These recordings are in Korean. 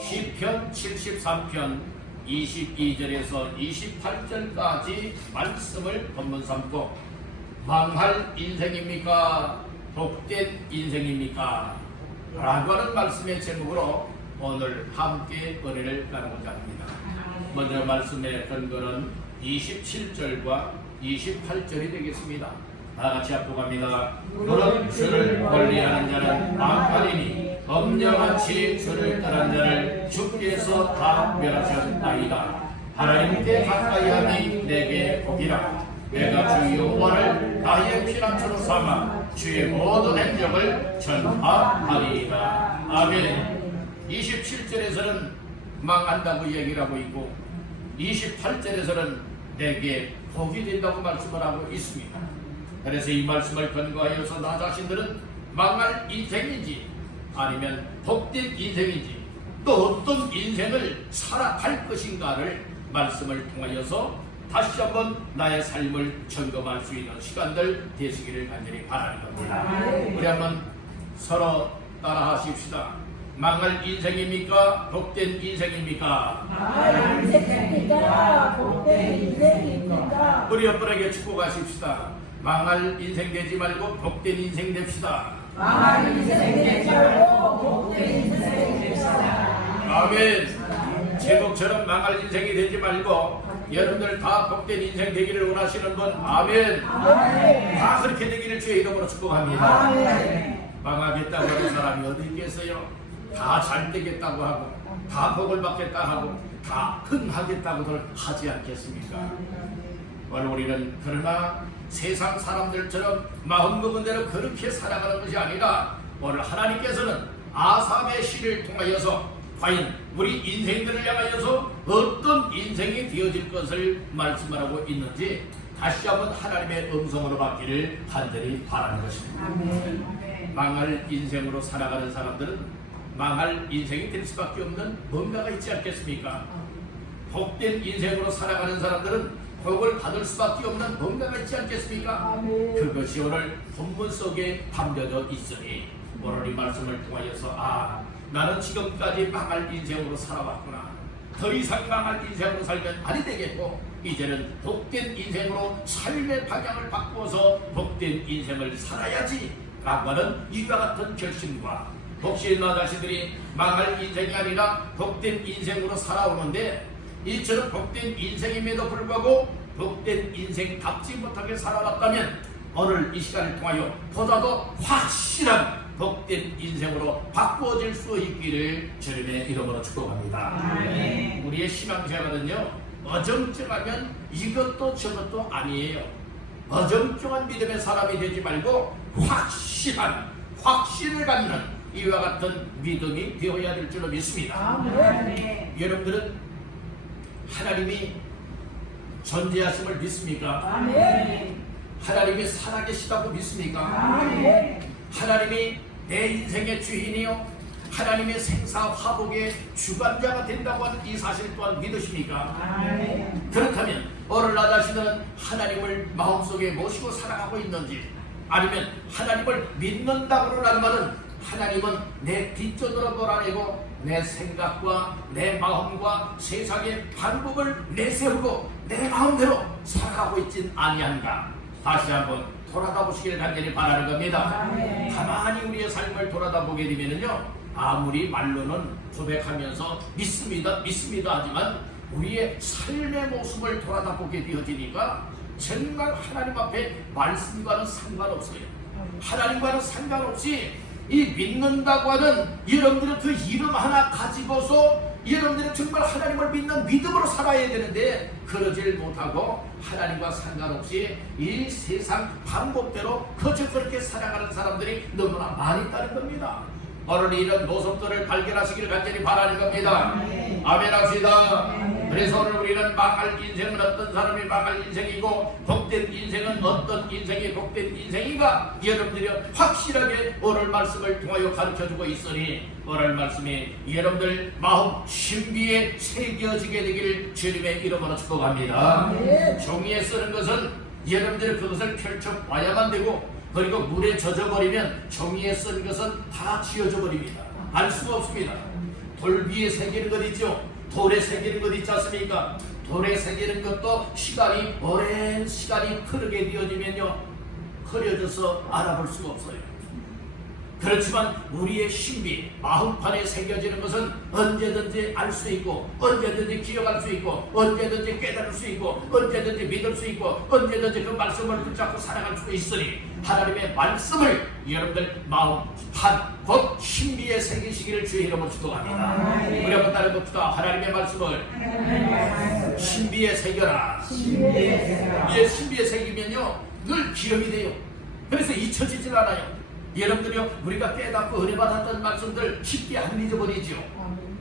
시편 73편 22절에서 28절까지 말씀을 본문 삼고 망할 인생입니까? 복된 인생입니까? 라고 하는 말씀의 제목으로 오늘 함께 은혜를 나누고자 합니다. 먼저 말씀의 근거는 27절과 28절이 되겠습니다. 다같이 합독합니다. 너는 주를 멀리하는 자는 망하리니 엄령같이 주를 떠난 자를 주께서 다 멸하셨나이다. 하나님께 가까이하니 내게 복이라. 내가 주 여호와를 나의 피난처로 삼아 주의 모든 행적을 전파하리이다. 아멘. 27절에서는 망한다고 얘기를 하고 있고 28절에서는 내게 복이 된다고 말씀을 하고 있습니다. 그래서 이 말씀을 근거하여서 나 자신들은 망할 인생인지 아니면 복된 인생인지 또 어떤 인생을 살아갈 것인가를 말씀을 통하여서 다시 한번 나의 삶을 점검할 수 있는 시간들 되시기를 간절히 바라는 겁니다. 우리 한번 서로 따라 하십시다. 망할 인생입니까? 복된 인생입니까? 망할 인생입니까? 복된 인생입니까? 우리 옆분에게 축복하십시다. 망할 인생 되지 말고 복된 인생 됩시다. 망할 인생 되지 말고 복된 인생 됩시다. 아멘. 제목처럼 망할 인생이 되지 말고 여러분들 다 복된 인생 되기를 원하시는 분 아멘. 다 그렇게 되기를 주의 이름으로 축복합니다. 망하겠다고 하는 사람이 어디 있겠어요? 다 잘 되겠다고 하고 다 복을 받겠다 하고 다 흥하겠다고들 하지 않겠습니까? 오늘 우리는 그러나 세상 사람들처럼 마음먹은 대로 그렇게 살아가는 것이 아니라 오늘 하나님께서는 아삽의 시를 통하여서 과연 우리 인생들을 향하여서 어떤 인생이 되어질 것을 말씀하고 있는지 다시 한번 하나님의 음성으로 받기를 간절히 바라는 것입니다. 망할 인생으로 살아가는 사람들은 망할 인생이 될 수밖에 없는 뭔가가 있지 않겠습니까? 복된 인생으로 살아가는 사람들은 복을 받을 수밖에 없는 뭔가가 있지 않겠습니까? 그것이 오늘 본문 속에 담겨져 있으니 오늘 이 말씀을 통하여서 나는 지금까지 망할 인생으로 살아왔구나. 더 이상 망할 인생으로 살면 아니 되겠고 이제는 복된 인생으로 삶의 방향을 바꾸어서 복된 인생을 살아야지 라고 하는 이와 같은 결심과 혹시 나 자신들이 망할 인생이 아니라 복된 인생으로 살아오는데 이처럼 복된 인생임에도 불구하고 복된 인생답지 못하게 살아왔다면 오늘 이 시간을 통하여 보다도 확실한 복된 인생으로 바꾸어질 수 있기를 주님의 이름으로 축복합니다. 우리의 신앙생활은요 어정쩡하면 이것도 저것도 아니에요. 어정쩡한 믿음의 사람이 되지 말고 확신을 갖는 이와 같은 믿음이 되어야 될 줄로 믿습니다. 여러분들은 하나님이 존재하심을 믿습니까? 하나님이 살아계시다고 믿습니까? 하나님이 내 인생의 주인이요 하나님의 생사 화복의 주관자가 된다고 하는 이 사실 또한 믿으십니까? 그렇다면 오늘 나 자신은 하나님을 마음속에 모시고 살아가고 있는지 아니면 하나님을 믿는다고 하는 말은 하나님은 내 뒷전으로 몰아내고 내 생각과 내 마음과 세상의 방법을 내세우고 내 마음대로 살아가고 있진 아니한가. 다시 한번 돌아다보시기를 간절히 바라는 겁니다. 가만히 우리의 삶을 돌아다보게 되면요 아무리 말로는 고백하면서 믿습니다 하지만 우리의 삶의 모습을 돌아다보게 되어지니까 정말 하나님 앞에 말씀과는 상관없어요. 하나님과는 상관없이 이 믿는다고 하는 여러분들의 그 이름 하나 가지고서 여러분들은 정말 하나님을 믿는 믿음으로 살아야 되는데 그러질 못하고 하나님과 상관없이 이 세상 방법대로 그저 그렇게 살아가는 사람들이 너무나 많이 있다는 겁니다. 오늘 이런 모습들을 발견하시기를 간절히 바라는 겁니다. 아멘 합시다. 그래서 오늘 우리는 망할 인생은 어떤 사람이 망할 인생이고 복된 인생은 어떤 인생이 복된 인생인가 여러분들이 확실하게 오늘 말씀을 통하여 가르쳐주고 있으니 오늘 말씀이 여러분들 마음 신비에 새겨지게 되기를 주님의 이름으로 축복합니다. 종이에 쓰는 것은 여러분들이 그것을 펼쳐봐야만 되고 그리고 물에 젖어버리면 종이에 쓴 것은 다 지워져 버립니다. 알 수가 없습니다. 돌 위에 새기는 것 있죠. 돌에 새기는 것 있지 않습니까? 돌에 새기는 것도 오랜 시간이 흐르게 되어지면요, 흐려져서 알아볼 수가 없어요. 그렇지만 우리의 신비, 마음판에 새겨지는 것은 언제든지 알 수 있고, 언제든지 기억할 수 있고, 언제든지 깨달을 수 있고, 언제든지 믿을 수 있고, 언제든지 그 말씀을 붙잡고 살아갈 수 있으니, 하나님의 말씀을 여러분들 마음판, 곧 신비에 새기시기를 주의 이름으로 축복합니다. 우리 한번 따라봅시다. 하나님의 말씀을 신비에 새겨라. 이제 신비에 새기면요, 늘 기억이 돼요. 그래서 잊혀지질 않아요. 여러분들이요, 우리가 깨닫고 은혜 받았던 말씀들 쉽게 안 잊어버리죠.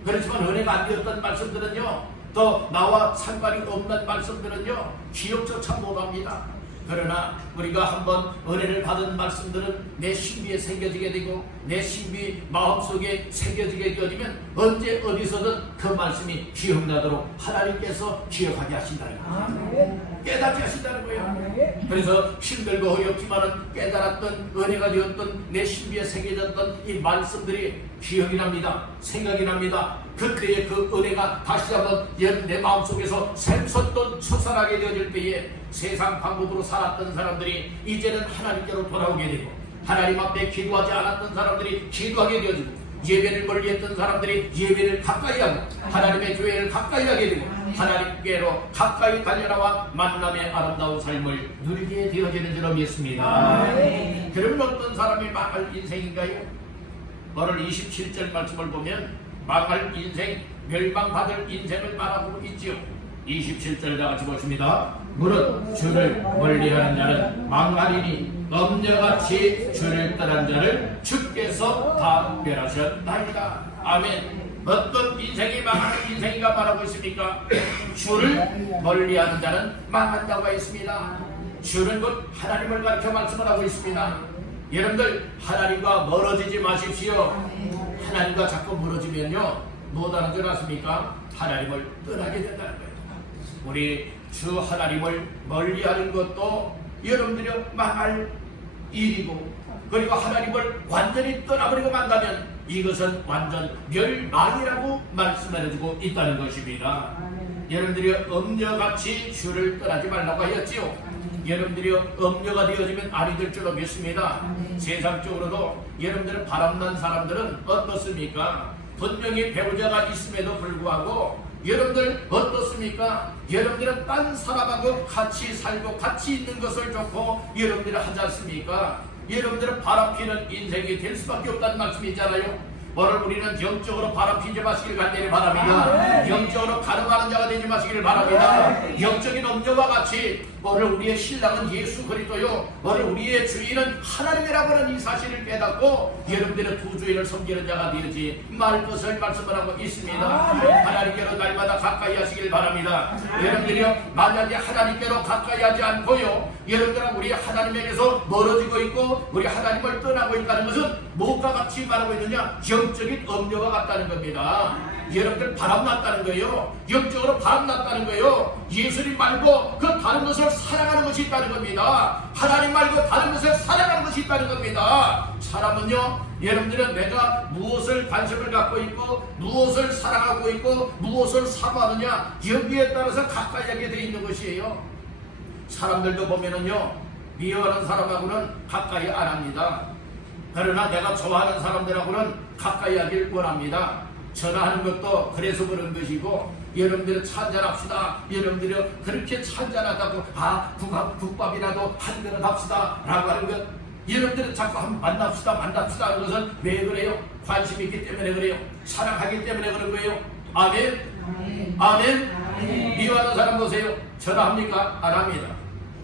그렇지만 은혜가 안 되었던 말씀들은요, 또 나와 상관이 없는 말씀들은요, 기억조차 못합니다. 그러나 우리가 한번 은혜를 받은 말씀들은 내 신비에 새겨지게 되고, 내 신비 마음속에 새겨지게 되어지면 언제 어디서든 그 말씀이 기억나도록 하나님께서 기억하게 하신다는 거예요. 깨닫게 하신다는 거예요. 그래서 힘들고 어렵지만은 깨달았던, 은혜가 되었던, 내 신비에 새겨졌던 이 말씀들이 기억이 납니다. 생각이 납니다. 그때의 그 은혜가 다시 한번 내 마음속에서 샘솟던 솟아나게 되어질 때에 세상 방법으로 살았던 사람들이 이제는 하나님께로 돌아오게 되고, 하나님 앞에 기도하지 않았던 사람들이 기도하게 되어지고, 예배를 멀리했던 사람들이 예배를 가까이 하고, 하나님의 교회를 가까이 하게 되고, 하나님께로 가까이 달려나와 만남의 아름다운 삶을 누리게 되어지는 줄 믿습니다. 그러면 어떤 사람이 망할 인생인가요? 오늘 27절 말씀을 보면 망할 인생, 멸망받을 인생을 말하고 있지요. 27절 다 같이 보십니다. 무릇 주를 멀리하는 자는 망하리니 엄녀같이 주를 떠난 자를 주께서 다 멸하셨나이다. 아멘. 어떤 인생이 망하는 인생인가 말하고 있습니까? 주를 멀리하는 자는 망한다고 했습니다. 주는 곧 하나님을 가르쳐 말씀을 하고 있습니다. 여러분들, 하나님과 멀어지지 마십시오. 하나님과 자꾸 멀어지면요, 뭐하는 줄 아십니까? 하나님을 떠나게 된다는 거예요. 우리 주 하나님을 멀리하는 것도 여러분들이 망할 일이고, 그리고 하나님을 완전히 떠나버리고 만다면 이것은 완전 멸망이라고 말씀해주고 있다는 것입니다. 여러분들이 엄녀같이 주를 떠나지 말라고 하였지요. 여러분들이 엄녀가 되어지면 아니 될 줄로 믿습니다. 세상적으로도 여러분들은 바람난 사람들은 어떻습니까? 분명히 배우자가 있음에도 불구하고 여러분들 어떻습니까? 여러분들은 딴 사람하고 같이 살고 같이 있는 것을 좋고 여러분들은 하지 않습니까? 여러분들은 바람피는 인생이 될 수밖에 없다는 말씀이잖아요. 오늘 우리는 영적으로 바람피지 마시길 간절히 바랍니다. 영적으로 가능하는 자가 되지 마시길 바랍니다. 영적인 엄녀와 같이 오늘 우리의 신랑은 예수 그리스도요, 오늘 우리의 주인은 하나님이라고 하는 이 사실을 깨닫고 여러분들은 두 주인을 섬기는 자가 되지 말 것을 말씀을 하고 있습니다. 하나님께로 날마다 가까이 하시길 바랍니다. 여러분들이요, 만약에 하나님께로 가까이 하지 않고요, 여러분들은 우리 하나님에게서 멀어지고 있고 우리 하나님을 떠나고 있다는 것은 무엇과 같이 말하고 있느냐? 영적인 엄녀와 같다는 겁니다. 여러분들 바람났다는 거예요. 영적으로 바람났다는 거예요. 예수님 말고 그 다른 것을 사랑하는 것이 있다는 겁니다. 하나님 말고 다른 것을 사랑하는 것이 있다는 겁니다. 사람은요, 여러분들은 내가 무엇을 관심을 갖고 있고 무엇을 사랑하고 있고 무엇을 사모하느냐, 여기에 따라서 가까이 하게 되어 있는 것이에요. 사람들도 보면은요, 미워하는 사람하고는 가까이 안 합니다. 그러나 내가 좋아하는 사람들하고는 가까이 하길 원합니다. 전화하는 것도 그래서 그런 것이고, 여러분들은 찬잔합시다. 여러분들이 그렇게 찬잔하다고 국밥이라도 한 그릇 합시다 라고 하는 것, 여러분들은 자꾸 한번 만납시다 하는 것은 왜 그래요? 관심 있기 때문에 그래요. 사랑하기 때문에 그런 거예요. 아멘. 아멘. 미워하는 사람 보세요. 전화합니까? 안 합니다.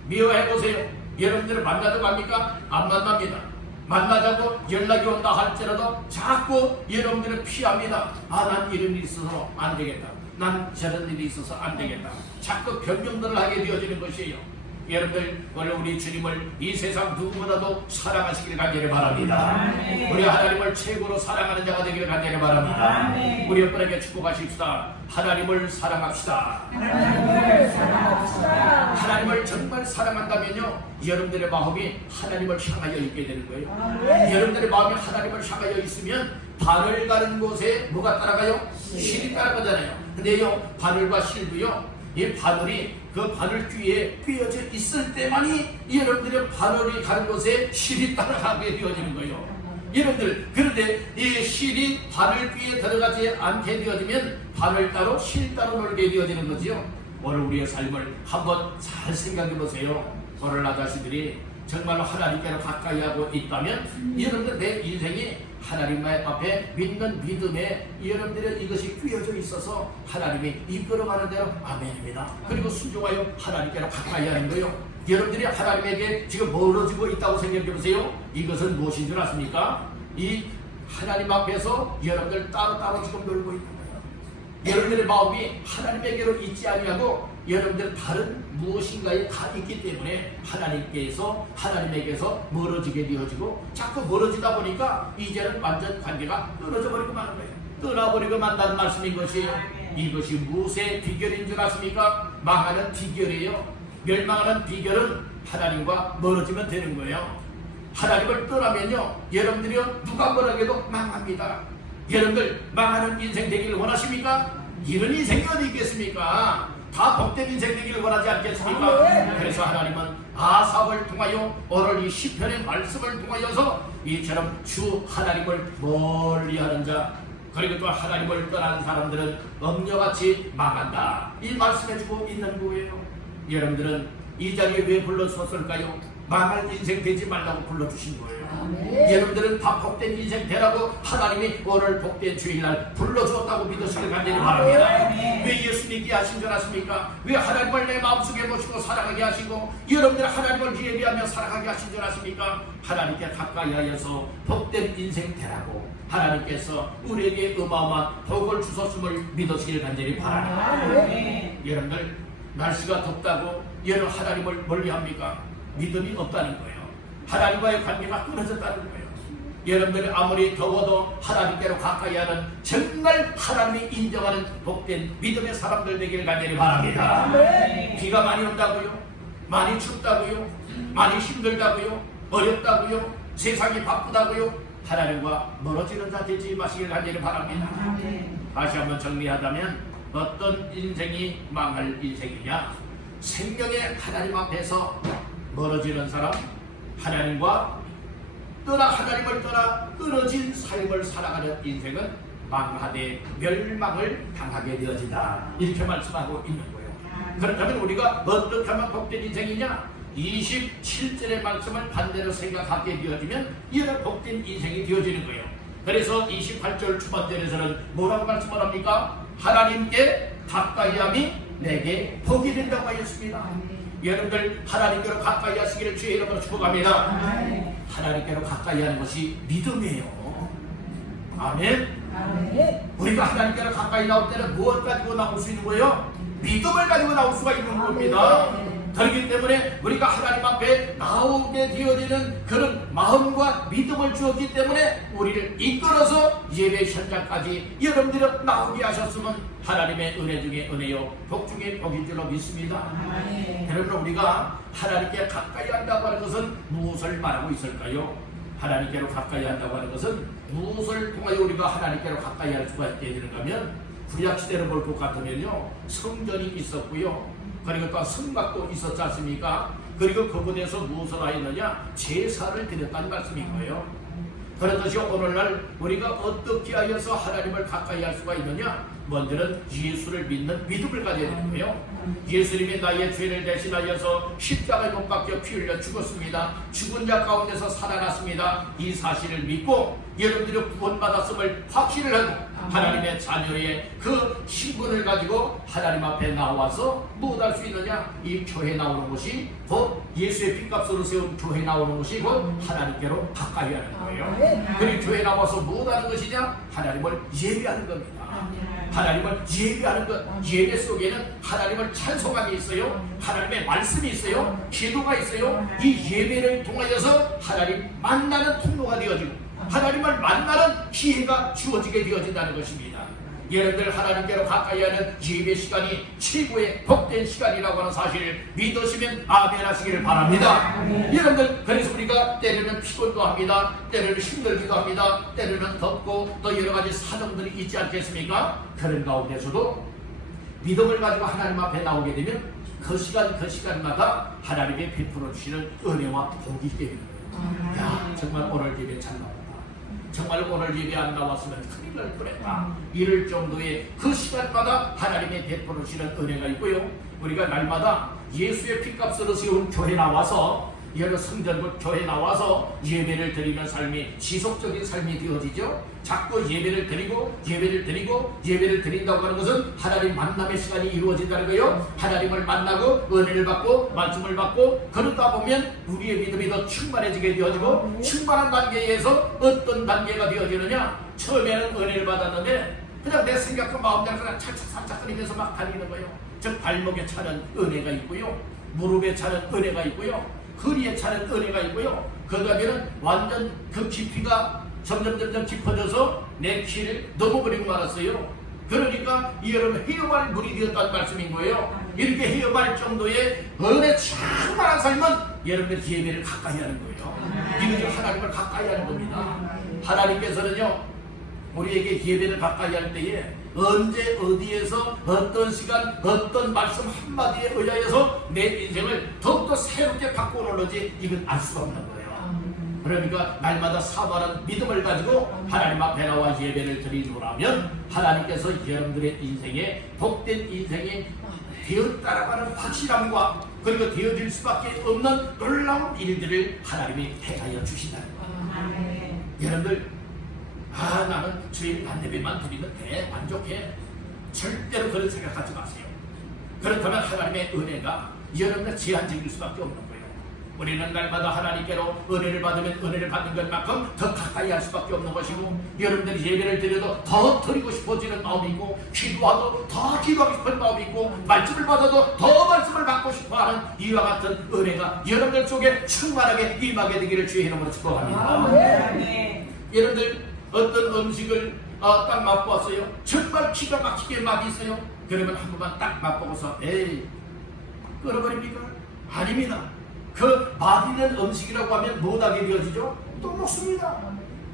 미워해보세요. 여러분들은 만나자고 합니까? 안 만납니다. 만나자고 연락이 온다 할지라도 자꾸 여러분들은 피합니다. 난 이런 일이 있어서 안 되겠다. 난 저런 일이 있어서 안 되겠다. 자꾸 변명들을 하게 되어지는 것이에요. 여러분들 오늘 우리 주님을 이 세상 누구보다도 사랑하시길 간절히 바랍니다. 우리 하나님을 최고로 사랑하는 자가 되기를 간절히 바랍니다. 우리 여러분에게 축복하십시다. 하나님을 사랑합시다. 하나님을 정말 사랑한다면요, 여러분들의 마음이 하나님을 향하여 있게 되는 거예요. 여러분들의 마음이 하나님을 향하여 있으면 바늘 가는 곳에 뭐가 따라가요? 실이 따라가잖아요. 근데요, 바늘과 실도요, 이 바늘이 그 바늘 귀에 꿰어져 있을 때만이 여러분들의 바늘이 가는 곳에 실이 따라가게 되어지는 거예요. 여러분들, 그런데 이 실이 바늘 귀에 들어가지 않게 되어지면 바늘 따로 실 따로 놀게 되어지는 거지요. 오늘 우리의 삶을 한번 잘 생각해 보세요. 오늘 나 자신들이 정말로 하나님께로 가까이 하고 있다면 여러분들 내 인생이 하나님 앞에 믿는 믿음에 여러분들의 이것이 끼어져 있어서 하나님이 이끌어가는 대로 아멘입니다. 그리고 순종하여 하나님께로 가까이 하는 거예요. 여러분들이 하나님에게 지금 멀어지고 있다고 생각해 보세요. 이것은 무엇인 줄 아십니까? 이 하나님 앞에서 여러분들 따로따로 지금 놀고 있는 거예요. 여러분들의 마음이 하나님에게로 있지 아니하고 여러분들 다른 무엇인가에 다 있기 때문에 하나님에게서 멀어지게 되어지고 자꾸 멀어지다 보니까 이제는 완전 관계가 떨어져 버리고 마는 거예요. 떠나버리고 만다는 말씀인 것이에요. 이것이 무엇의 비결인 줄 아십니까? 망하는 비결이에요. 멸망하는 비결은 하나님과 멀어지면 되는 거예요. 하나님을 떠나면요, 여러분들이요, 누가 뭐라해도 망합니다. 여러분들 망하는 인생 되기를 원하십니까? 이런 인생이 어디 있겠습니까? 다 복된 인생 되기를 원하지 않겠습니까? 그래서 하나님은 아삽을 통하여 오늘 이 시편의 말씀을 통하여서 이처럼 주 하나님을 멀리하는 자, 그리고 또 하나님을 떠나는 사람들은 엄녀같이 망한다, 이 말씀해주고 있는 거예요. 여러분들은 이 자리에 왜 불러주셨을까요? 망할 인생 되지 말라고 불러주신 거예요. 여러분들은 다 복된 인생 되라고 하나님이 오늘 복된 주일날 불러주었다고 믿으시길 간절히 바랍니다. 왜 예수님이 하신 줄 아십니까? 왜 하나님을 내 마음속에 모시고 사랑하게 하시고 여러분들 하나님을 예비하며 사랑하게 하신 줄 아십니까? 하나님께 가까이 하여서 복된 인생 되라고 하나님께서 우리에게 어마어마한 복을 주셨음을 믿으시길 간절히 바랍니다. 여러분들, 날씨가 덥다고 여러분 하나님을 멀리합니까? 믿음이 없다는 거예요. 하나님과의 관계가 끊어졌다는 거예요. 여러분들이 아무리 더워도 하나님께로 가까이 하는 정말 하나님이 인정하는 복된 믿음의 사람들 되기를 간절히 바랍니다. 비가 많이 온다고요? 많이 춥다고요? 많이 힘들다고요? 어렵다고요? 세상이 바쁘다고요? 하나님과 멀어지는 자 되지 마시길 간절히 바랍니다. 다시 한번 정리하자면 어떤 인생이 망할 인생이냐? 생명의 하나님 앞에서 멀어지는 사람, 하나님과 하나님을 떠나 끊어진 삶을 살아가는 인생은 망하되 멸망을 당하게 되어진다, 이렇게 말씀하고 있는 거예요. 그렇다면 우리가 어떻게 하면 복된 인생이냐? 27절의 말씀을 반대로 생각하게 되어지면 이런 복된 인생이 되어지는 거예요. 그래서 28절 초반절에서는 뭐라고 말씀을 합니까? 하나님께 가까이함이 내게 복이 된다고 하였습니다. 여러분들 하나님께로 가까이 하시기를 주의 이름으로 축복합니다. 하나님께로 가까이 하는 것이 믿음이에요. 아멘. 우리가 하나님께로 가까이 나올 때는 무엇 가지고 나올 수 있는 거예요? 믿음을 가지고 나올 수가 있는 겁니다. 그렇기 때문에 우리가 하나님 앞에 나오게 되어지는 그런 마음과 믿음을 주었기 때문에 우리를 이끌어서 예배 현장까지 여러분들이 나오게 하셨으면 하나님의 은혜 중에 은혜요, 복 중에 복인 줄로 믿습니다. 여러분, 우리가 하나님께 가까이 한다고 하는 것은 무엇을 말하고 있을까요? 하나님께로 가까이 한다고 하는 것은 무엇을 통하여 우리가 하나님께로 가까이 할 수가 있게 되는가 하면, 구약시대를 볼 것 같으면요, 성전이 있었고요, 그리고 또 성막도 있었지 않습니까? 그리고 그곳에서 무엇을 하였느냐? 제사를 드렸다는 말씀인 거예요. 그렇듯이 오늘날 우리가 어떻게 하여서 하나님을 가까이 할 수가 있느냐? 먼저는 예수를 믿는 믿음을 가져야 되는 거예요. 예수님이 나의 죄를 대신하여서 십자가에 못 박혀 피 흘려 죽었습니다. 죽은 자 가운데서 살아났습니다. 이 사실을 믿고 여러분들이 구원받았음을 확신을 하고 하나님의 자녀의 그 신분을 가지고 하나님 앞에 나와서 무엇 할 수 있느냐? 이 교회 나오는 것이 곧 예수의 핏값으로 세운 교회 나오는 것이 곧 하나님께로 가까이 하는 거예요. 그리고 교회 나와서 무엇 하는 것이냐? 하나님을 예배하는 겁니다. 하나님을 예배하는 것, 예배 속에는 하나님을 찬송함이 있어요. 하나님의 말씀이 있어요. 기도가 있어요. 이 예배를 통하여서 하나님 만나는 통로가 되어지고 하나님을 만나는 기회가 주어지게 되어진다는 것입니다. 여러분들 하나님께로 가까이 하는 예배 시간이 최고의 복된 시간이라고 하는 사실을 믿으시면 아멘 하시기를 바랍니다. 여러분들, 그래서 우리가 때로는 피곤도 합니다. 때로는 힘들기도 합니다. 때로는 덥고 또 여러 가지 사정들이 있지 않겠습니까? 그런 가운데서도 믿음을 가지고 하나님 앞에 나오게 되면 그 시간마다 하나님의 베풀어 주시는 은혜와 복이 있게 됩니다. 야, 정말 오늘 예배 잘 나왔다. 정말 오늘 예배 안 나왔으면 큰일 날 뻔했다. 이럴 정도의 그 시간마다 하나님의 베풀어 주시는 은혜가 있고요. 우리가 날마다 예수의 피값으로 세운 교회 나와서 여러 성전국 교회 나와서 예배를 드리는 삶이 지속적인 삶이 되어지죠. 자꾸 예배를 드린다고 하는 것은 하나님 만남의 시간이 이루어진다는 거예요. 하나님을 만나고 은혜를 받고 말씀을 받고 그러다 보면 우리의 믿음이 더 충만해지게 되어지고 충만한 단계에서 어떤 단계가 되어지느냐, 처음에는 은혜를 받았는데 그냥 내 생각과 마음대로 그냥 찰싹찰싹거리면서 막 달리는 거예요. 즉 발목에 차는 은혜가 있고요, 무릎에 차는 은혜가 있고요, 허리에 차는 은혜가 있고요. 그 다음에는 완전 그 깊이가 점점 깊어져서 내 키를 넘어버리고 말았어요. 그러니까 이 여러분 헤어발 물이 되었다는 말씀인 거예요. 이렇게 헤어발 정도의 은혜 충만한 삶은 여러분들 예배를 가까이 하는 거예요. 이것이 하나님을 가까이 하는 겁니다. 하나님께서는요, 우리에게 예배를 가까이 할 때에 언제 어디에서 어떤 시간 어떤 말씀 한마디에 의하여서 내 인생을 더욱더 새롭게 바꿔놓는지 이건 알 수가 없는 거예요. 그러니까 날마다 사모하는 믿음을 가지고 하나님 앞에 나와 예배를 드리노라면 하나님께서 여러분들의 인생에 복된 인생이 되었다라고 하는 확실함과 그리고 되어질 수밖에 없는 놀라운 일들을 하나님이 행하여 주신다는 거예요. 여러분들, 나는 주일 반예배만 드리면 돼, 만족해. 절대로 그런 생각하지 마세요. 그렇다면 하나님의 은혜가 여러분의 제한적일 수밖에 없는 거예요. 우리는 날마다 하나님께로 은혜를 받으면 은혜를 받는 것만큼 더 가까이 할 수밖에 없는 것이고, 여러분들이 예배를 드려도 더 드리고 싶어지는 마음이 있고, 기도하도 더 기도하고 싶은 마음이 있고, 말씀을 받아도 더 말씀을 받고 싶어하는 이와 같은 은혜가 여러분들 속에 충만하게 임하게 되기를 주의 이름으로 축복합니다. 여러분들, 어떤 음식을 딱 맛보았어요. 정말 기가 막히게 맛이 있어요. 그러면 한 번만 딱 맛보고서 에이, 끊어버립니까? 아닙니다. 그 맛있는 음식이라고 하면 못하게 되어지죠? 또 먹습니다.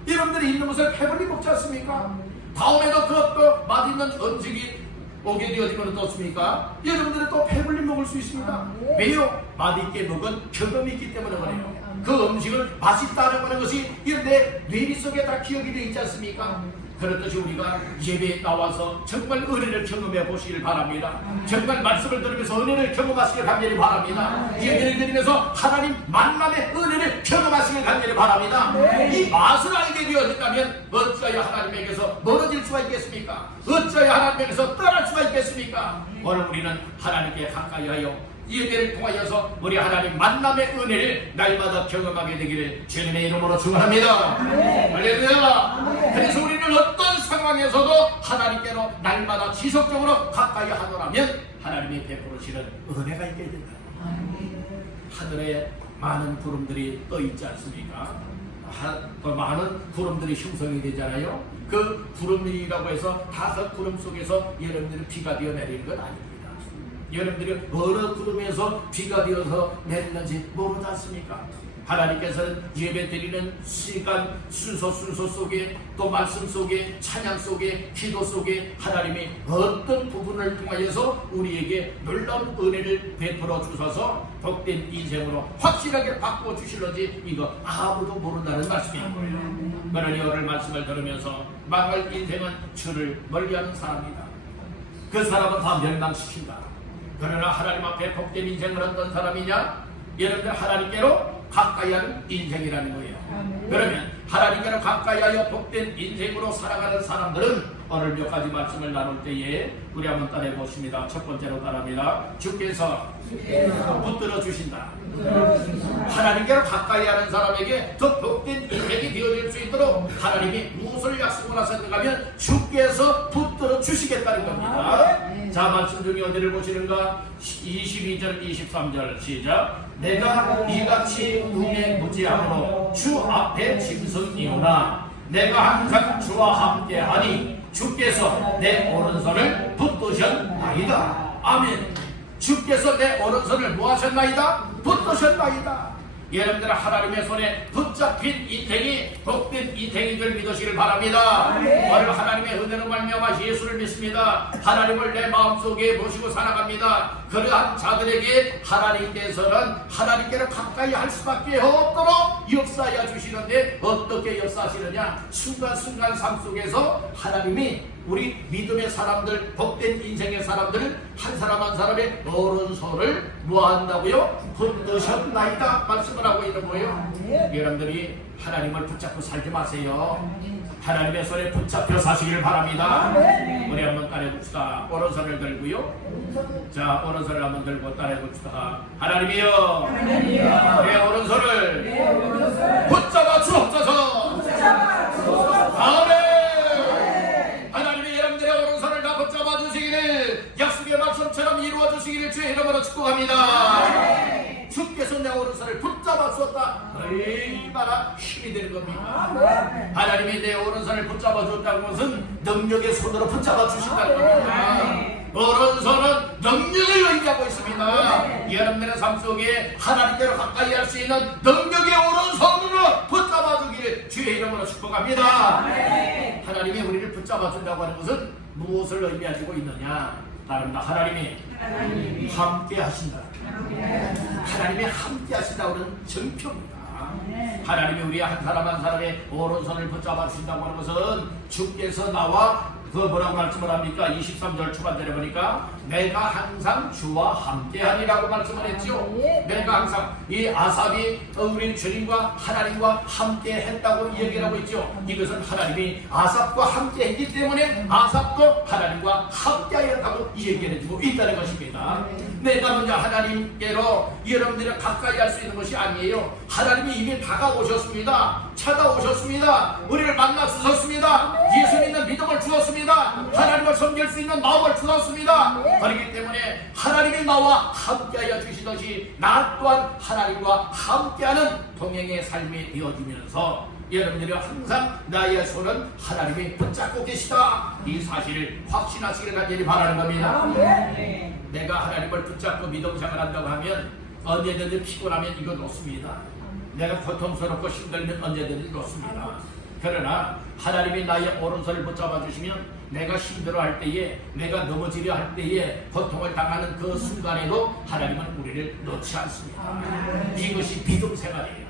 여러분들이 있는 것을 배불리 먹지 않습니까? 다음에도 또 맛있는 음식이 오게 되어지면 어떻습니까? 여러분들은 또 배불리 먹을 수 있습니다. 왜요? 맛있게 먹은 경험이 있기 때문에 그래요. 그 음식을 맛있다는 하는 것이 내 뇌리 속에 다 기억이 되어 있지 않습니까? 그렇듯이 우리가 예배에 나와서 정말 은혜를 경험해 보시길 바랍니다. 정말 말씀을 들으면서 은혜를 경험하시길 간절히 바랍니다. 예배를 드리면서 하나님 만남의 은혜를 경험하시길 간절히 바랍니다. 이 맛을 알게 되어진다면 어찌하여 하나님에게서 멀어질 수가 있겠습니까? 어찌하여 하나님에게서 떠날 수가 있겠습니까? 오늘 우리는 하나님께 가까이 하여 예배를 통하여서 우리 하나님 만남의 은혜를 날마다 경험하게 되기를 주님의 이름으로 축원합니다. 할렐루야. 그래서 우리는 어떤 상황에서도 하나님께로 날마다 지속적으로 가까이 하노라면 하나님이 베풀으시는 은혜가 있게 된다. 하늘에 많은 구름들이 떠 있지 않습니까? 많은 구름들이 형성이 되잖아요. 그 구름이라고 해서 다섯 구름 속에서 여러분들은 비가 되어 내리는 건 아닙니다. 여러분들이 어느 구름에서 비가 되어서 내리는지 모르지 않습니까? 하나님께서는 예배 드리는 시간 순서 속에 또 말씀 속에 찬양 속에 기도 속에 하나님이 어떤 부분을 통하여서 우리에게 놀라운 은혜를 베풀어 주셔서 복된 인생으로 확실하게 바꾸어 주실런지 이거 아무도 모른다는 말씀인 거예요. 그러니 오늘 말씀을 들으면서 망할 인생은 주를 멀리하는 사람이다. 그 사람은 다 멸망시킨다. 그러나 하나님 앞에 복된 인생을 얻는 사람이냐? 여러분들 하나님께로 가까이 하는 인생이라는 거예요. 그러면 하나님께로 가까이 하여 복된 인생으로 살아가는 사람들은 오늘 몇 가지 말씀을 나눌 때에 우리 한번 따라해 보십니다. 첫 번째로 따라합니다. 주께서 붙들어 주신다. 하나님께로 가까이 하는 사람에게 더 복된 인생이 되어질 수 있도록 하나님이 무엇을 약속을 하셨는가 하면 주께서 붙들어 만들어 주시겠다는 겁니다. 자, 말씀 중에 어디를 보시는가? 22절 23절 시작. 내가 이같이 은혜 무지함으로 주 앞에 짐승이오나 내가 항상 주와 함께하니 주께서 내 오른손을 붙드셨나이다. 아멘. 주께서 내 오른손을 뭐하셨나이다? 붙드셨나이다. 여러분들 하나님의 손에 붙잡힌 인생이 복된 인생인 줄 믿으시길 바랍니다. 오늘 하나님의 은혜로 말미암아 예수를 믿습니다. 하나님을 내 마음속에 모시고 살아갑니다. 그러한 자들에게 하나님께서는 하나님께로 가까이 할 수밖에 없도록 역사하여 주시는데 어떻게 역사하시느냐? 순간순간 삶 속에서 하나님이 우리 믿음의 사람들, 복된 인생의 사람들을 한 사람 한 사람의 오른손을 뭐한다고요? 붙드셨나이다 말씀을 하고 있는 거예요. 여러분들이 하나님을 붙잡고 살지 마세요. 하나님의 손에 붙잡혀 사시길 바랍니다. 우리 한번 따라해봅시다. 오른손을 들고요. 자, 오른손을 한번 들고 따라해봅시다. 하나님이여, 내 오른손을 붙잡아 주옵소서. 아멘. 하나님이 여러분들의 오른손을 다 붙잡아 주시기를, 약속의 말씀처럼 이루어 주시기를 주의 이름으로 축복합니다. 주께서 내 오른손을 붙잡아 주었다. 얼마나 힘이 되는 겁니까? 하나님이 내 오른손을 붙잡아 줬다는 것은 능력의 손으로 붙잡아 주신다는 겁니다. 오른손은 능력을 의미하고 있습니다. 여러분들의 삶 속에 하나님께로 가까이 할 수 있는 능력의 오른손으로 붙잡아 주기를 주의 이름으로 축복합니다. 하나님이 우리를 붙잡아 준다고 하는 것은 무엇을 의미하고 있느냐? 다릅니다. 하나님이 함께 하신다. 하나님이 함께 하신다고는 정표입니다. 하나님이 우리 한 사람 한 사람의 오른손을 붙잡아 주신다고 하는 것은 주께서 나와 그 뭐라고 말씀을 합니까? 23절 초반절에 보니까 내가 항상 주와 함께하니라고 말씀을 했죠. 내가 항상 이 아삽이 우리 주님과 하나님과 함께 했다고 얘기를 하고 있죠. 이것은 하나님이 아삽과 함께 했기 때문에 아삽도 하나님과 함께 하였다고 얘기를 해주고 있다는 것입니다. 내가 먼저 하나님께로 여러분들이 가까이 할 수 있는 것이 아니에요. 하나님이 이미 다가오셨습니다. 찾아오셨습니다. 우리를 만나 주셨습니다. 예수 믿는 믿음을 주었습니다. 하나님을 섬길 수 있는 마음을 주었습니다. 그렇기 때문에 하나님이 나와 함께하여 주시듯이 나 또한 하나님과 함께하는 동행의 삶이 되어지면서 여러분들이 항상 나의 손은 하나님이 붙잡고 계시다, 이 사실을 확신하시기를 간절히 바라는 겁니다. 내가 하나님을 붙잡고 믿음 생활한다고 하면 언제든지 피곤하면 이거 놓습니다. 내가 고통스럽고 힘들면 언제든지 놓습니다. 그러나 하나님이 나의 오른손을 붙잡아 주시면 내가 힘들어할 때에, 내가 넘어지려 할 때에, 고통을 당하는 그 순간에도 하나님은 우리를 놓지 않습니다. 이것이 믿음 생활이에요.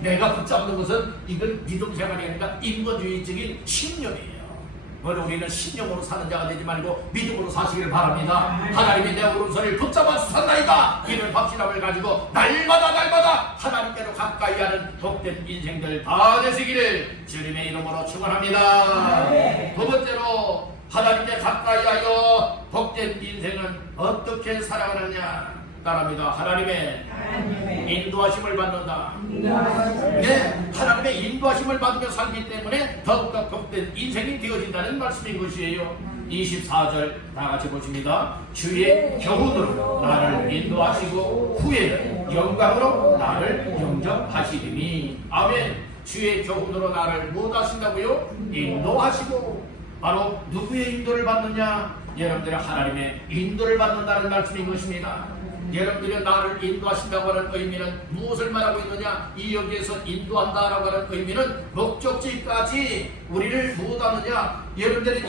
내가 붙잡는 것은 이건 믿음 생활이 아니라 인본주의적인 신념이에요. 우리는 신념으로 사는 자가 되지 말고 믿음으로 사시길 바랍니다. 하나님이 내 오른손을 붙잡아 주셨나이다, 이런 확신함을 가지고 날마다 하나님께로 가까이 하는 복된 인생들 다 되시기를 주님의 이름으로 축원합니다. 두 번째로 하나님께 가까이 하여 복된 인생은 어떻게 살아가느냐? 따라합니다. 하나님의 인도하심을 받는다. 네, 하나님의 인도하심을 받으며 살기 때문에 더욱더 복된 인생이 되어진다는 말씀인 것이에요. 24절 다 같이 보십니다. 주의 교훈으로 나를 인도하시고 후에는 영광으로 나를 영접하시리니. 아멘. 주의 교훈으로 나를 무엇 하신다고요? 인도하시고. 바로 누구의 인도를 받느냐? 여러분들은 하나님의 인도를 받는다는 말씀인 것입니다. 여러분들이 나를 인도하신다고 하는 의미는 무엇을 말하고 있느냐? 이 여기에서 인도한다라고 하는 의미는 목적지까지 우리를 무엇하느냐? 여러분들은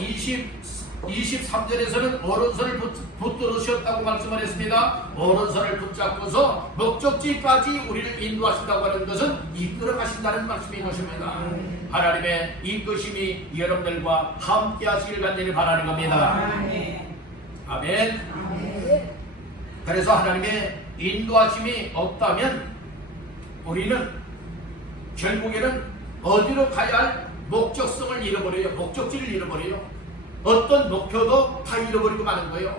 23절에서는 오른손을 붙들으셨다고 말씀을 했습니다. 오른손을 붙잡고서 목적지까지 우리를 인도하신다고 하는 것은 이끌어 가신다는 말씀인 것입니다. 하나님의 이끄심이 여러분들과 함께 하시길 간절히 바라는 겁니다. 아멘. 그래서 하나님의 인도하심이 없다면 우리는 결국에는 어디로 가야 할 목적성을 잃어버려요. 목적지를 잃어버려요. 어떤 목표도 다 잃어버리고 마는 거예요.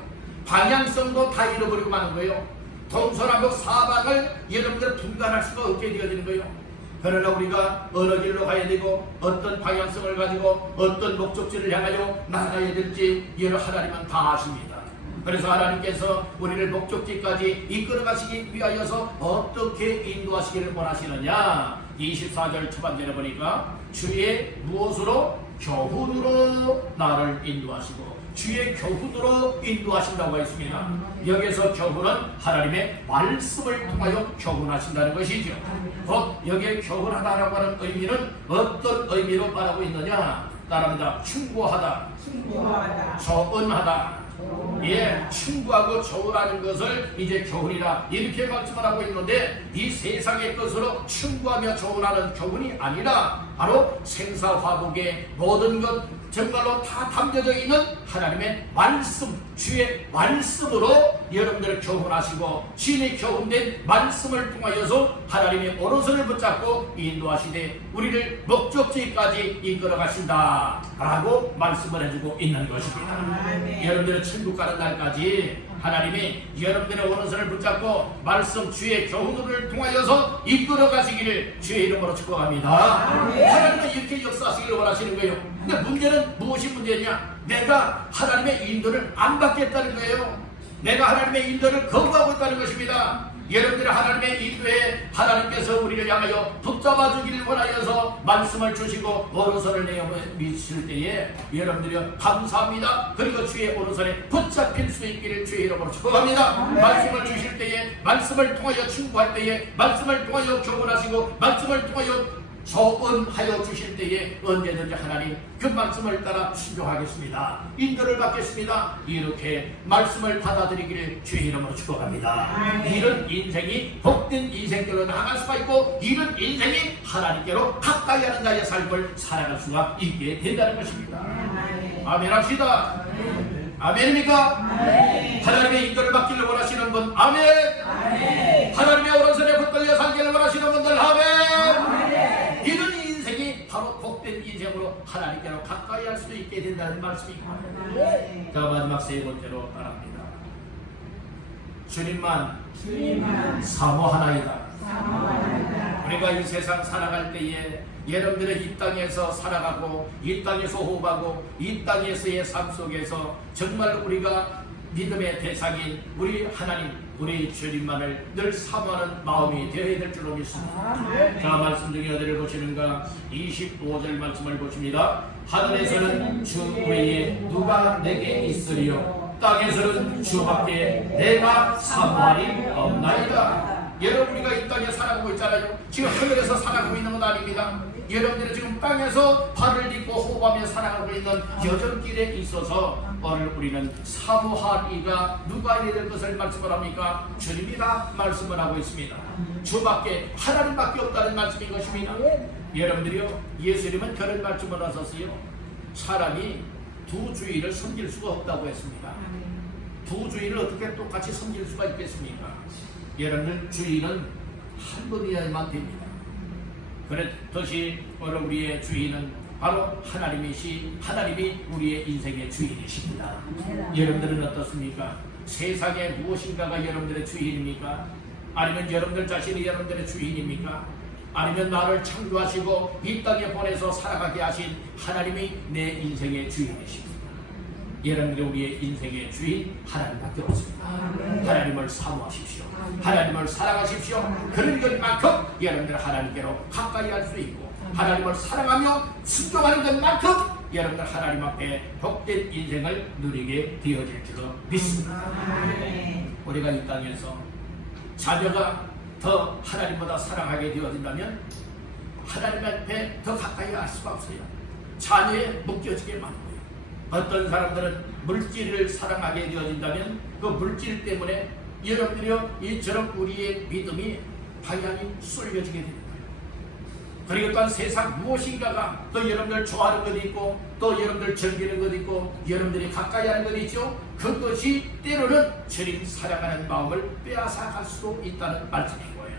방향성도 다 잃어버리고 마는 거예요. 동서남북 사방을 여러분들 분간할 수가 없게 되어지는 거예요. 그러나 우리가 어느 길로 가야 되고 어떤 방향성을 가지고 어떤 목적지를 향하여 나가야 될지 이를 하나님은 다 아십니다. 그래서 하나님께서 우리를 목적지까지 이끌어 가시기 위하여서 어떻게 인도하시기를 원하시느냐. 24절 초반절에 보니까 주의 무엇으로? 교훈으로 나를 인도하시고 주의 교훈으로 인도하신다고 했습니다. 여기서 교훈은 하나님의 말씀을 통하여 교훈하신다는 것이죠. 곧 여기에 교훈하다라고 하는 의미는 어떤 의미로 말하고 있느냐. 따라합니다. 충고하다, 조언하다. 예, 충고하고 조언하는 것을 이제 교훈이라 이렇게 말씀을 하고 있는데, 이 세상의 것으로 충고하며 조언하는 교훈이 아니라 바로 생사화복의 모든 것 정말로 다 담겨져 있는 하나님의 말씀, 주의 말씀으로 여러분들을 교훈하시고 주님의 교훈된 말씀을 통하여서 하나님의 오른손을 붙잡고 인도하시되 우리를 목적지까지 이끌어 가신다 라고 말씀을 해주고 있는 것입니다. 여러분들의 천국 가는 날까지 하나님이 여러분들의 오른손을 붙잡고 말씀 주의 교훈을 통하여서 이끌어 가시기를 주의 이름으로 축복합니다. 하나님은 이렇게 역사하시기를 원하시는 거예요. 근데 문제는 무엇이 문제냐? 내가 하나님의 인도를 안 받겠다는 거예요. 내가 하나님의 인도를 거부하고 있다는 것입니다. 여러분들의 하나님의 인도에 하나님께서 우리를 향하여 붙잡아 주기를 원하여서 말씀을 주시고 오른손을 내어 미칠 때에 여러분들이 감사합니다. 그리고 주의 오른손에 붙잡힐 수 있기를 주의 이름으로 축복합니다. 말씀을 주실 때에, 말씀을 통하여 충고할 때에, 말씀을 통하여 교훈하시고 말씀을 통하여 조언하여 주실 때에 언제든지 하나님 그 말씀을 따라 순종하겠습니다. 인도를 받겠습니다. 이렇게 말씀을 받아들이기를 주의 이름으로 축복합니다. 이런 인생이 복된 인생길로 나아갈 수가 있고, 이런 인생이 하나님께로 가까이 하는 자의 삶을 살아갈 수가 있게 된다는 것입니다. 아멘 합시다. 아멘입니까? 하나님의 인도를 받기를 원하시는 분 아멘. 하나님의 오른손에 붙들려 살기를 원하시는 분들 아멘. 이런 인생이 바로 복된 인생으로 하나님께로 가까이 할 수 있게 된다는 말씀입니다. 자, 마지막 세 번째로 따라합니다. 주님만 사모하나이다. 우리가 이 세상 살아갈 때에 여러분들의 이 땅에서 살아가고 이 땅에서 호흡하고 이 땅에서의 삶 속에서 정말 우리가 믿음의 대상인 우리 하나님, 우리 주님만을 늘 사모하는 마음이 되어야 될 줄로 믿습니다. 자, 말씀 중에 어디를 보시는가? 25절 말씀을 보십니다. 하늘에서는 주 외에 누가 내게 있으리요, 땅에서는 주밖에 내가 사모하리 없나이다. 여러분, 우리가 이 땅에 살아가고 있잖아요. 지금 하늘에서 살아가고 있는 건 아닙니다. 여러분들은 지금 땅에서 발을 딛고 호흡하며 살아가고 있는 여정길에 있어서 오늘 우리는 사모할 이가 누가 해야 될 것을 말씀을 합니까? 주님이라 말씀을 하고 있습니다. 주밖에, 하나님밖에 없다는 말씀인 것입니다. 여러분들이요, 예수님은 그런 말씀을 하셨어요. 사람이 두 주인을 섬길 수가 없다고 했습니다. 두 주인을 어떻게 똑같이 섬길 수가 있겠습니까? 여러분들, 주인은 한 분이어야만 됩니다. 그렇듯이 오늘 우리의 주인은 바로 하나님이 우리의 인생의 주인이십니다. 여러분들은 어떻습니까? 세상에 무엇인가가 여러분들의 주인입니까? 아니면 여러분들 자신이 여러분들의 주인입니까? 아니면 나를 창조하시고 이 땅에 보내서 살아가게 하신 하나님이 내 인생의 주인이십니다. 여러분들이 우리의 인생의 주인 하나님밖에 없습니다. 하나님을 사모하십시오. 하나님을 사랑하십시오. 그런 것만큼 여러분들 하나님께로 가까이 할 수 있고, 하나님을 사랑하며 순종하는 것만큼 여러분들 하나님 앞에 복된 인생을 누리게 되어질 줄로 믿습니다. 우리가 이 땅에서 자녀가 더 하나님보다 사랑하게 되어진다면 하나님 앞에 더 가까이 할 수가 없어요. 자녀에 묶여지게 만듭니다. 어떤 사람들은 물질을 사랑하게 되어진다면 그 물질 때문에 여러분들이요, 이처럼 우리의 믿음이 방향이 쏠려지게 됩니다. 그리고 또한 세상 무엇인가가 또 여러분들 좋아하는 것도 있고, 또 여러분들 즐기는 것도 있고, 여러분들이 가까이 하는 것도 있죠. 그것이 때로는 주님 사랑하는 마음을 빼앗아 갈 수도 있다는 말씀인 거예요.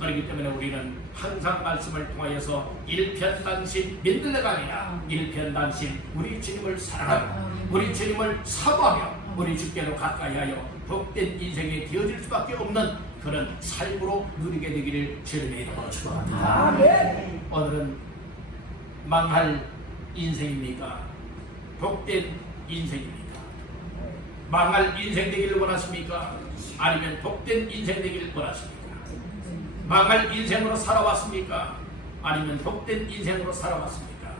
그렇기 때문에 우리는 항상 말씀을 통하여서 일편단심 민들레가 아니라 일편단심 우리 주님을 사랑하고 우리 주님을 사모하며 우리 주께로 가까이 하여 복된 인생이 되어질 수밖에 없는 그런 삶으로 누리게 되기를 주님의 이름으로 축원합니다. 아멘. 오늘은 망할 인생입니까? 복된 인생입니까? 망할 인생 되기를 원하십니까? 아니면 복된 인생 되기를 원하십니까? 망할 인생으로 살아왔습니까? 아니면 복된 인생으로 살아왔습니까?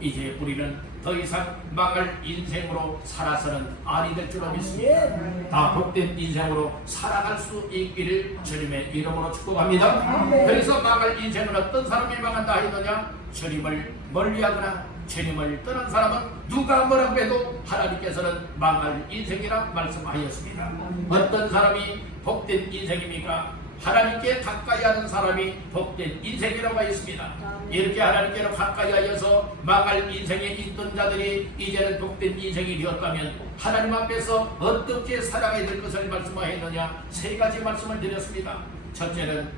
이제 우리는 더 이상 망할 인생으로 살아서는 아니 될 줄로 믿습니다. 다 복된 인생으로 살아갈 수 있기를 주님의 이름으로 축복합니다. 그래서 망할 인생은 어떤 사람이 망한다 하였느냐? 주님을 멀리하거나 주님을 떠난 사람은 누가 뭐라고 해도 하나님께서는 망할 인생이라 말씀하였습니다. 어떤 사람이 복된 인생입니까? 하나님께 가까이 하는 사람이 복된 인생이라고 하였습니다. 이렇게 하나님께로 가까이 하여서 망할 인생에 있던 자들이 이제는 복된 인생이 되었다면 하나님 앞에서 어떻게 살아가야 될 것을 말씀하였느냐? 세 가지 말씀을 드렸습니다. 첫째는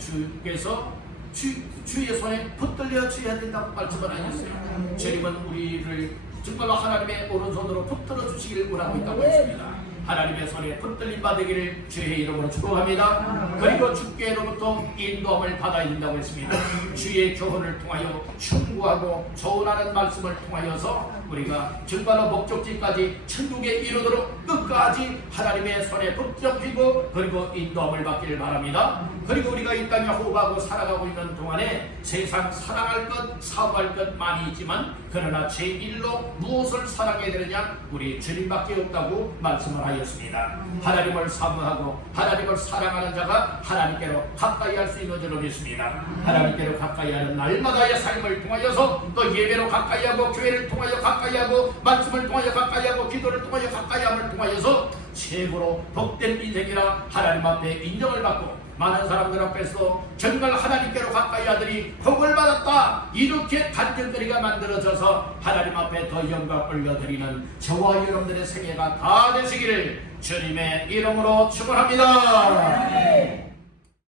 주께서 주의 손에 붙들려 주셔야 된다고 말씀을 하셨어요. 주님은 우리를 정말로 하나님의 오른손으로 붙들어 주시기를 원하고 있다고 했습니다. 하나님의 손에 붙들림 받으기를 주의 이름으로 축복합니다. 그리고 주께로부터 인도함을 받아야 된다고 했습니다. 주의 교훈을 통하여 충고하고 조언하는 말씀을 통하여서 우리가 정말로 목적지까지 천국에 이르도록 끝까지 하나님의 손에 붙잡히고 그리고 인도함을 받기를 바랍니다. 그리고 우리가 이 땅에 호흡하고 살아가고 있는 동안에 세상 사랑할 것, 사모할 것 많이 있지만 그러나 제1로 무엇을 사랑해야 되느냐? 우리 주님밖에 없다고 말씀을 하였습니다. 하나님을 사모하고 하나님을 사랑하는 자가 하나님께로 가까이 할 수 있는 줄로 믿습니다. 하나님께로 가까이 하는 날마다의 삶을 통하여서 또 예배로 가까이 하고 교회를 통하여 가까이 하고 말씀을 통하여 가까이 하고 기도를 통하여 가까이 함을 통하여서 최고로 복된 인생이라 하나님 앞에 인정을 받고 많은 사람들 앞에서 정말 하나님께로 가까이 하더니 복을 받았다 이렇게 간증거리가 만들어져서 하나님 앞에 더 영광 올려드리는 저와 여러분들의 생애가 다 되시기를 주님의 이름으로 축원합니다.